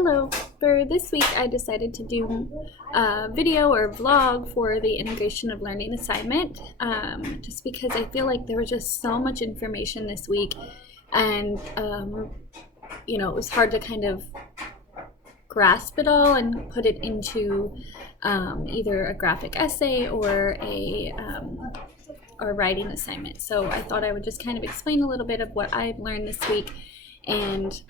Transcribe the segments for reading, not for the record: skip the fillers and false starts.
Hello. For this week, I decided to do a video or vlog for the integration of learning assignment, just because I feel like there was just so much information this week, and it was hard to kind of grasp it all and put it into either a graphic essay or a or writing assignment. So I thought I would just kind of explain a little bit of what I've learned this week and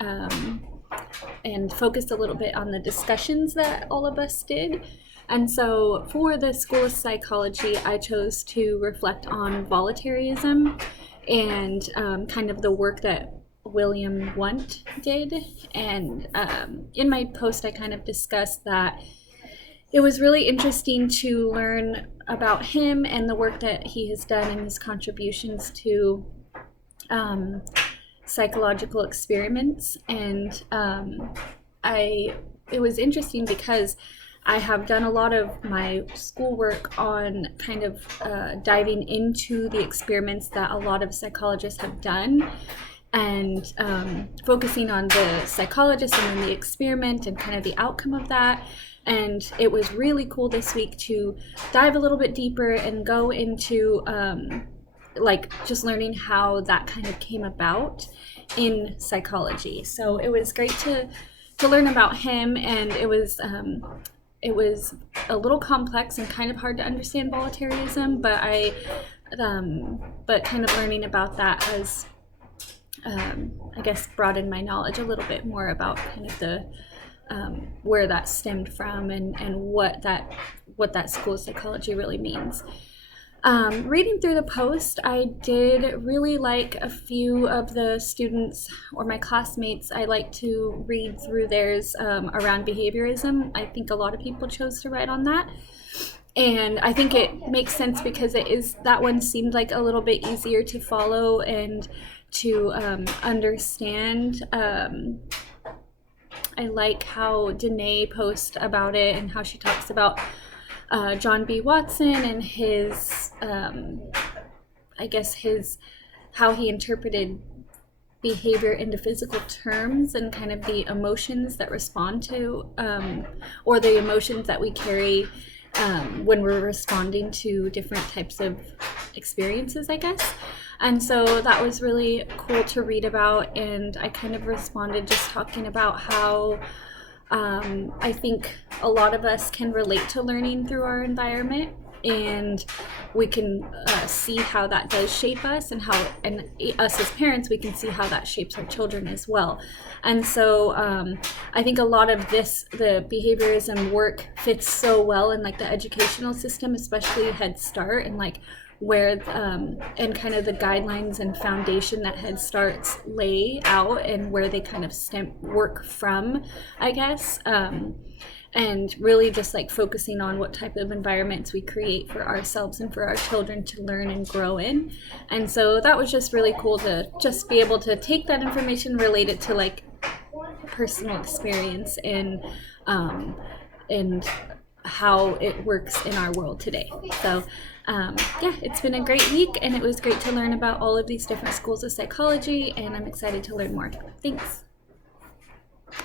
focused a little bit on the discussions that all of us did. And so for the School of Psychology, I chose to reflect on voluntarism and kind of the work that William Wundt did. And in my post, I kind of discussed that it was really interesting to learn about him and the work that he has done and his contributions to psychological experiments. And it was interesting because I have done a lot of my schoolwork on kind of diving into the experiments that a lot of psychologists have done and focusing on the psychologist and then the experiment and kind of the outcome of that. And it was really cool this week to dive a little bit deeper and go into just learning how that kind of came about in psychology. So it was great to learn about him, and it was a little complex and kind of hard to understand voluntarism, but kind of learning about that has I guess broadened my knowledge a little bit more about kind of the where that stemmed from and what that school of psychology really means. Reading through the post, I did really like a few of the students or my classmates. I like to read through theirs around behaviorism. I think a lot of people chose to write on that. And I think it makes sense because that one seemed like a little bit easier to follow and to understand. I like how Danae posts about it and how she talks about John B. Watson and his, how he interpreted behavior into physical terms and kind of the emotions that respond to, or the emotions that we carry when we're responding to different types of experiences, I guess. And so that was really cool to read about, and I kind of responded just talking about how I think a lot of us can relate to learning through our environment, and we can see how that does shape us, and us as parents, we can see how that shapes our children as well. And so I think a lot of the behaviorism work fits so well in like the educational system, especially Head Start, and like where and kind of the guidelines and foundation that Head Starts lay out and where they kind of work from, I guess, and really just like focusing on what type of environments we create for ourselves and for our children to learn and grow in. And so that was just really cool to just be able to take that information, relate it to like personal experience and how it works in our world today. So it's been a great week, and it was great to learn about all of these different schools of psychology, and I'm excited to learn more. Thanks.